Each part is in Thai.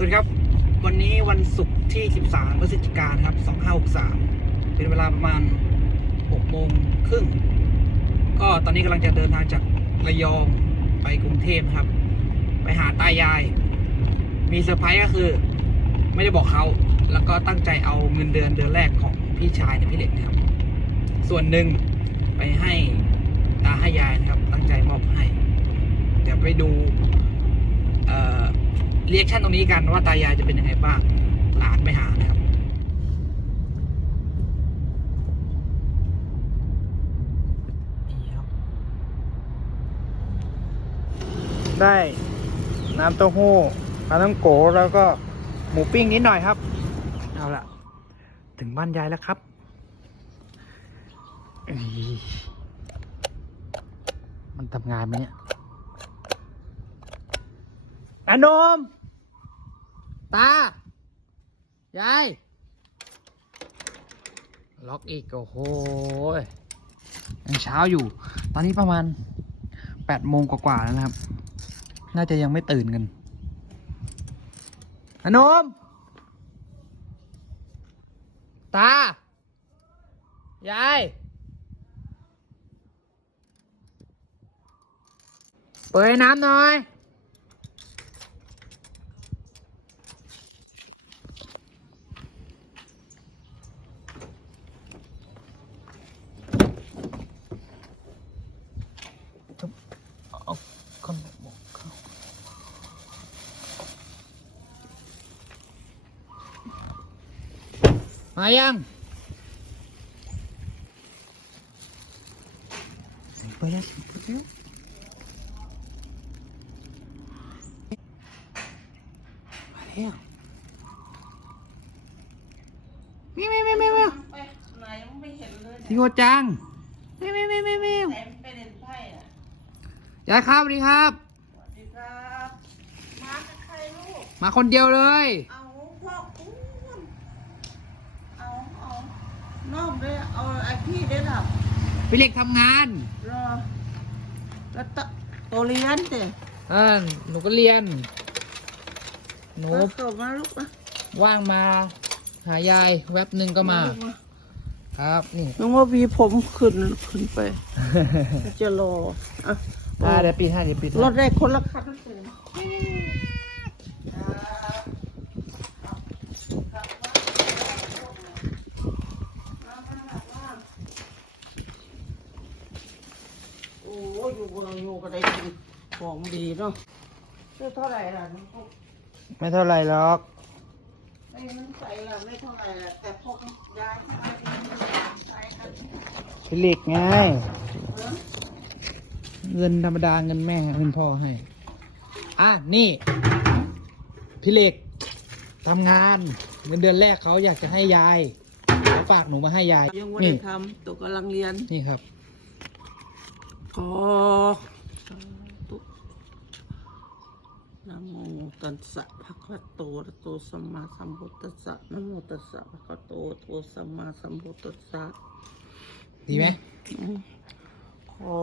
สวัสดีครับ วันนี้วันศุกร์ที่ 13พฤศจิกายนครับ 2563 เป็นเวลาประมาณ 6 โมงครึ่ง ก็ตอนนี้กำลังจะเดินทางจากระยองไปกรุงเทพครับ ไปหาตายาย มีเซอร์ไพรส์ก็คือ ไม่ได้บอกเขา แล้วก็ตั้งใจเอาเงินเดือนเดือนแรกของพี่ชายเนี่ยพี่เล็กนะครับ ส่วนหนึ่งไปให้ตาให้ยายนะครับ ตั้งใจมอบให้ เดี๋ยวไปดู เอ่อ เรียกชั่นตรงนี้กันว่าตายายจะเป็นยังไงบ้างหลานไปหานะครับนี่ครับได้น้ำเต้าหู้ปลาต้องโกแล้วก็หมูปิ้งนิดหน่อยครับ เอาละถึงบ้านยายแล้วครับเอ้ยมันทำงานไหมเนี่ยตาโนม ตา ยาย ล็อกอีก โอ้โหยยังเช้าอยู่ ตอนนี้ประมาณแปดโมงกว่าๆแล้วนะครับ น่าจะยังไม่ตื่นกันตาโนม ตา ยาย เปิดน้ำหน่อย เอาคนบอกเขา มายังไปแล้วไปแล้วมาแล้วมิวมิวมิวมิวมิวไปไหนไม่เห็นเลยทิโงจังมิวมิวมิวมิวมิวไหนไปเล่นไพ่อะยายครับสวัสดีครับ สวัสดีครับ มากับใครลูก มาคนเดียวเลย เอาพ่ออ้วนเอาเอา น้องเลยเอาไอพี่เด้อล่ะพี่เล็กทำงานรอแล้วตะโตเรียนเด้อ่าหนูก็เรียน หนูโตมาลูกมาว่างมาหายายแวบหนึ่งก็มา ครับนี่น้องว่าวีผมขึ้นขึ้นไป จะรออะอ่าเดี๋ยวปิดให้เดี๋ยวปิดให้รถได้คนละคันเลยโอ้ยอยู่บนอยู่ก็ได้กิน ของดีเนาะซื้อเท่าไหร่ล่ะน้องพวกไม่เท่าไหรหรอกไม่มันใส่ละไม่เท่าไหร่ละแต่พวกย้ายมาดีใช้กันพี่เล็กไงเออเงินธรรมดาเงินแม่เงินพ่อให้ อะ นี่พี่เล็กทำงาน เงินเดือนแรกเขาอยากจะให้ยายเขาฝากหนูมาให้ยายยังไม่นี่ได้ทำตัวกำลังเรียนนี่ครับ ขอสาธุ นะโมตัสสะภะคะวะโตอะระโตสัมมาสัมพุทธัสสะนะโมตัสสะภะคะวะโตอะระโตสัมมาสัมพุทธัสสะดีไหมอืมขอ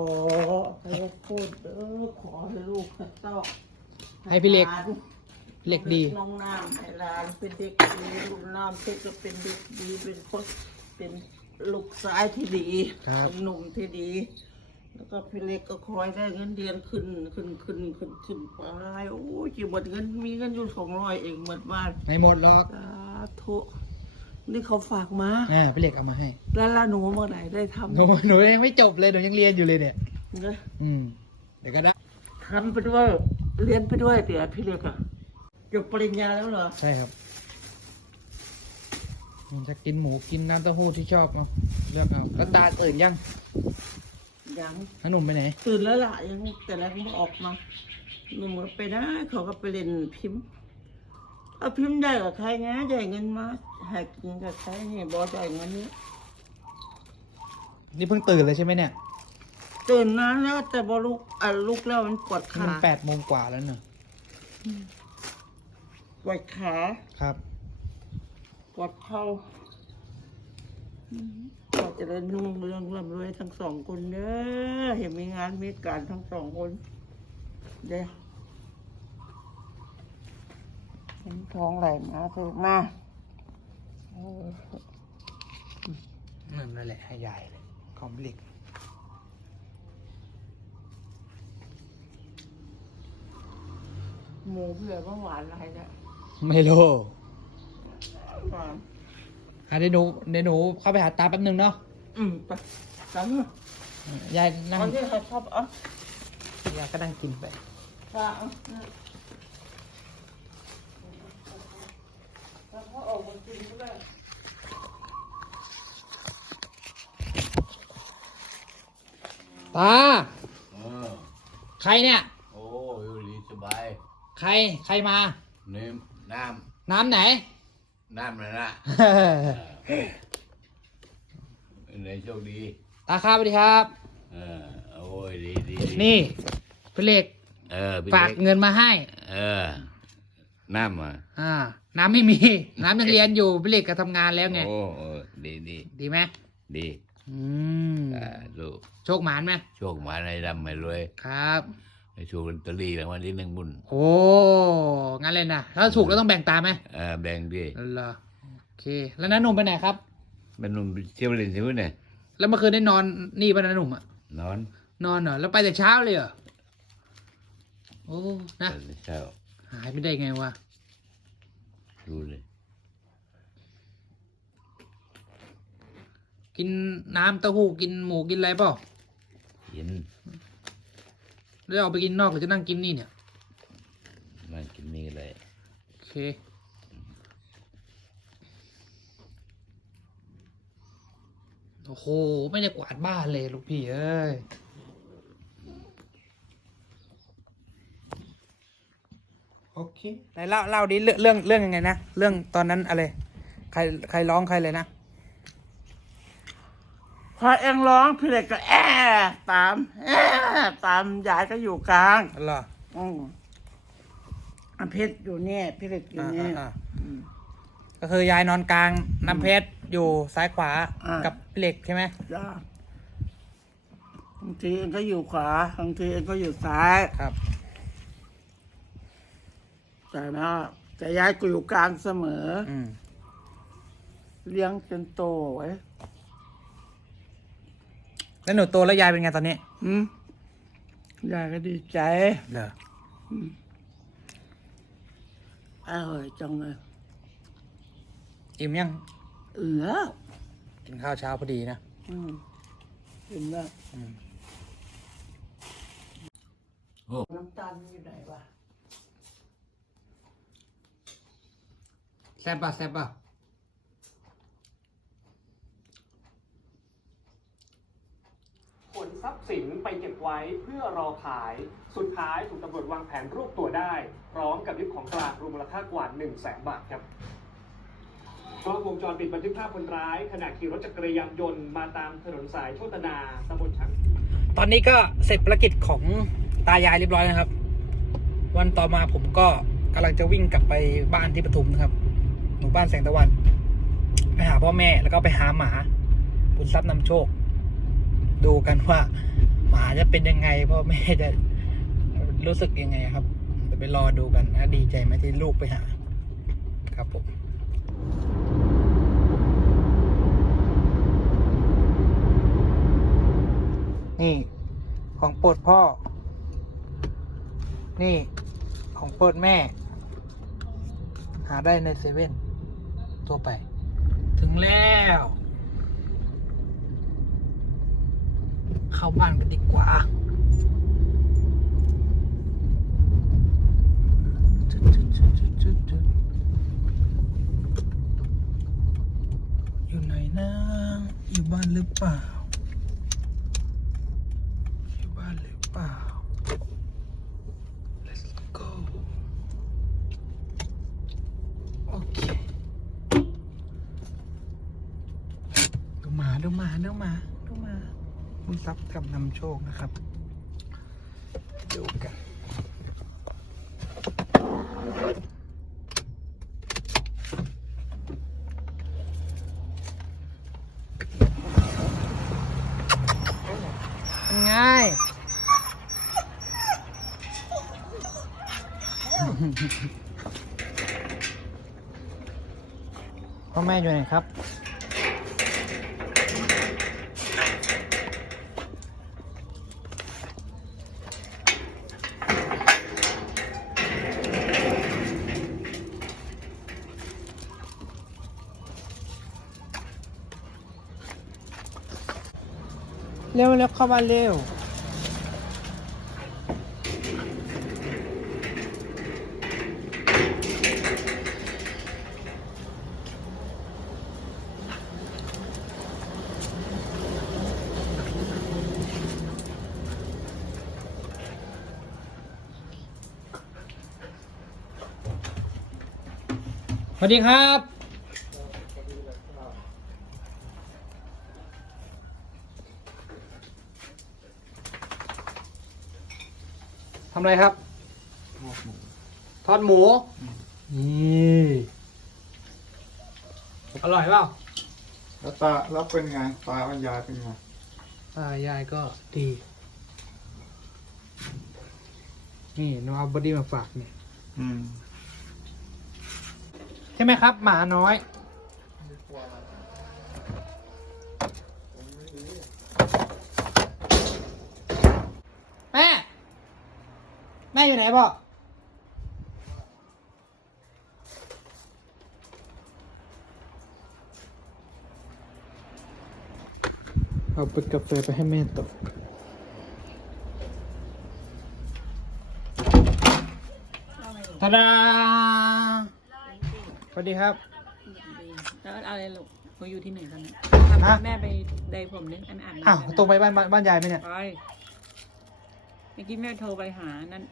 ให้พูดเออขอให้ลูกให้เต้าให้พี่เล็กหลานเล็กดี น้องน้ำให้หลานเป็นเด็กดีลูกน้ำเพชรก็เป็นเด็กดีเป็นคนเป็นลูกชายที่ดีครับ เป็นหนุ่มที่ดี แล้วก็พี่เล็กก็คอยได้เงินเดือนขึ้นขึ้นขึ้นขึ้นขึ้นไปโอ้ยจีหมดเงินมีเงินอยู่สองร้อยเองหมดบ้านไม่หมดหรอกสาธุนี่เขาฝากมาอ่าพี่เล็กเอามาให้ แล้วล่ะหนูเมื่อไหร่ได้ทำหนูหนูยังไม่จบเลยหนูยังเรียนอยู่เลยเนี่ยนะอืมเดี๋ยวก็ได้ทำไปด้วยเรียนไปด้วยเดี๋ยวพี่เล็กอะจบปริญญาแล้วเหรอใช่ครับมันจะกินหมูกินน้ำเต้าหู้ที่ชอบเอาเลือกเอาแล้วตาตื่นยัง ยังขนมไปไหน ตื่นแล้วล่ะยังแต่แรกไม่ออกมาหนูไปได้เขาก็ไปเล่นพิมพ์เอาพิมพ์ได้กับใครไงจ่ายเงินมาให้กินกับใครนี่บอจ่ายเงินนี้นี่เพิ่งตื่นเลยใช่ไหมเนี่ย ตื่นนานแล้วแต่บอลุกอะลุกแล้วมันปวดนี่ขามันแปดโมงกว่าแล้วเนอะปวดขาครับปวดเข่า ขอเจะเริญรุ่งเรืองร่ำรวยทั้งสองคนเด้อเห็นมีงานมีการทั้งสองคนเด้อท้องไหลมาเถอะมาเออนั่นแหละให้ยายเลยคอมพลิกหมูเผื่อเมื่อวานอะไรเนี่ยไม่รู้ก่อน อะเดี๋ยวหนูเดี๋ยวหนูเข้าไปหาตาแป๊บนึงเนาะอืมไปจังเลยยายนั่งเอาที่เขาชอบเอะยายก็นั่งกินไปปลาเอาแล้วเขาออกมากินก็ได้ตาเออใครเนี่ย โอ้ยดีสบายใครใครมา นี่น้น้ำไหน น้ำเลยนะในโชคดีตาครับสวัสดีครับ เออโอ้ยดีดีดีนี่พี่เล็กเออพี่ฝากเล็เงินมาให้ เออน้ำอะอ่า น้ำไม่มี น้ำยังเรียนอยู่พี่เล็กก็ทำงานแล้วไง โอ้เออดีดีดีไหมดีอืม อ่าลูกโชคหมานไหมโชคมาในดำไม่รวยครับ ในโชคลอตเตอรี่รางวัลที่หนึ่งบุญโอ้งั้นเลยนะแล้วถูกแล้วต้องแบ่งตามไหมเออแบ่งดีเหรอโอเค แล้วน้าหนุ่มไปไหนครับมันหนุ่มเที่ยวเล่นที่นู่นเนี่ยแล้วเมื่อคืนได้นอนนี่ป่ะน้าหนุ่มอะนอน นอนเหรอแล้วไปแต่เช้าเลยเหรอโอ้นะตอนเช้าหายไม่ได้ไงวะดูเลยกินน้ำเต้าหู้กินหมูกินอะไรเปล่าเห็น แล้วเอาไปกินนอกหรือจะนั่งกินนี่เนี่ยมากินนี่เลยโอเคโอ้โห ไม่ได้กวาดบ้านเลยลูกพี่เอ้ยโอเคไหนเล่าเล่าดิเรื่องเรื่องเรื่องยังไงนะเรื่องตอนนั้นอะไรใครใครร้องใครเลยนะพอเอ็งร้องพี่เล็กก็แอะตามแอะ ตามยายก็อยู่กลางเหรออืมอันเพชรอยู่เนี่ยพี่เล็กอยู่อ่าเนี่ยอ่าก็คือยายนอนกลางน้ำเพชรอยู่ซ้ายขวาอ่ากั กับเหล็กใช่ไหมจ้าบางทีเอ็งก็อยู่ขวาบางทีเอ็งก็อยู่ซ้าย ครับ แต่นะแต่ยายก็อยู่กลางเสมอ อืมเลี้ยงจนโตไว้แล้วหนูโตแล้วยายเป็นไงตอนนี้ อืม ยายก็ดีใจเหรออร่อยจังเลยอิ่มยังเออแล้วกินข้าวเช้าพอดีนะอืมเห็นแล้วอืมโอ้น้ำตาลอยู่ไหนวะแซ่บป่ะแซ่บป่ะ ขน ทรัพย์สินไปเก็บไว้เพื่อรอขาย สุดท้ายถูกตำรวจวางแผนรวบตัวได้ พร้อมกับยึดของกลางรวมมูลค่ากว่า1 0 0 0 0แสนบาทครับกล้องวงจรปิดบันทึกภาพคนร้ายขณะขี่รถจักรยานยนต์มาตามถนนสายโชตนาตำบลช้างตอนนี้ก็เสร็จภารกิจของตายายเรียบร้อยนะครับ วันต่อมาผมก็กำลังจะวิ่งกลับไปบ้านที่ปทุมนะครับหมู่บ้านแสงตะวัน ไปหาพ่อแม่แล้วก็ไปหาหมาบุญทรัพย์นำโชค ดูกันว่า หมาจะเป็นยังไงพ่อแม่จะรู้สึกยังไงครับเดี๋ยวไปรอดูกันนะดีใจไหมที่ลูกไปหา ครับผมนี่ ของโปรดพ่อ นี่ ของโปรดแม่ หาได้ในเซเว่นตัวไป ถึงแล้ว เข้าบ้านกันดีกว่าอยู่ไหนนะอยู่บ้านหรือเปล่าอยู่บ้านหรือเปล่า let's go โอเคดูมาดูหมาดูหมาดูหมา บุญทรัพย์กับนำโชคนะครับดูกันเป็นไงเพ่อแม่อยู่ไหนครับ เร็วเร็วเข้ามาเร็ว สวัสดีครับ อะไรครับ ทอดหมู นี่อร่อยเปล่าแล้วตาแล้วเป็นไงตาบรรยายเป็นไงตายายก็ดี นี่น้องเอาบอดี้มาฝากเนี่ย อืม ใช่ไหมครับ หมาน้อยแม่ อยู่ไหนพ่อเอาไปกาแฟไปให้แม่ตกตาดาสวัสดีครับ แล้วอะไรลูกหนูอยู่ที่ไหนตอนนี้ฮะ แม่ไปไดผมนึงอันอ่านอ้าวตรงไปบ้านบ้านบ้านยายไหมเนี่ย ไปเมื่อกี้แม่โทรไปหานั่น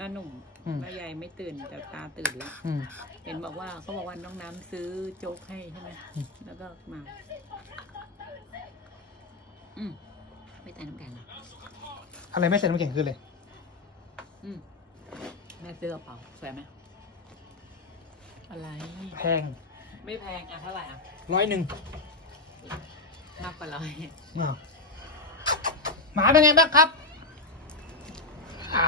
นั่นหนุ่มอืม แม่ยายไม่ตื่นแต่ตาตื่นแล้วอืม เห็นบอกว่าเขาบอกว่าน้องน้ำซื้อโจ๊กให้ใช่ไหมอืม แล้วก็มา อืมไม่ใส่น้ำแข็งเหรออะไรไม่ใส่น้ำแข็งคือเลย อืมแม่ซื้อกระเป๋าสวยไหมอะไร แพงไม่แพงอะเท่าไหร่อะร้อยหนึ่งมากกว่าร้อยอ้าวหมาเป็นไงบ้างครับ อ่า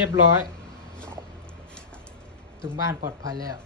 เรียบร้อย ถึงบ้านปลอดภัยแล้ว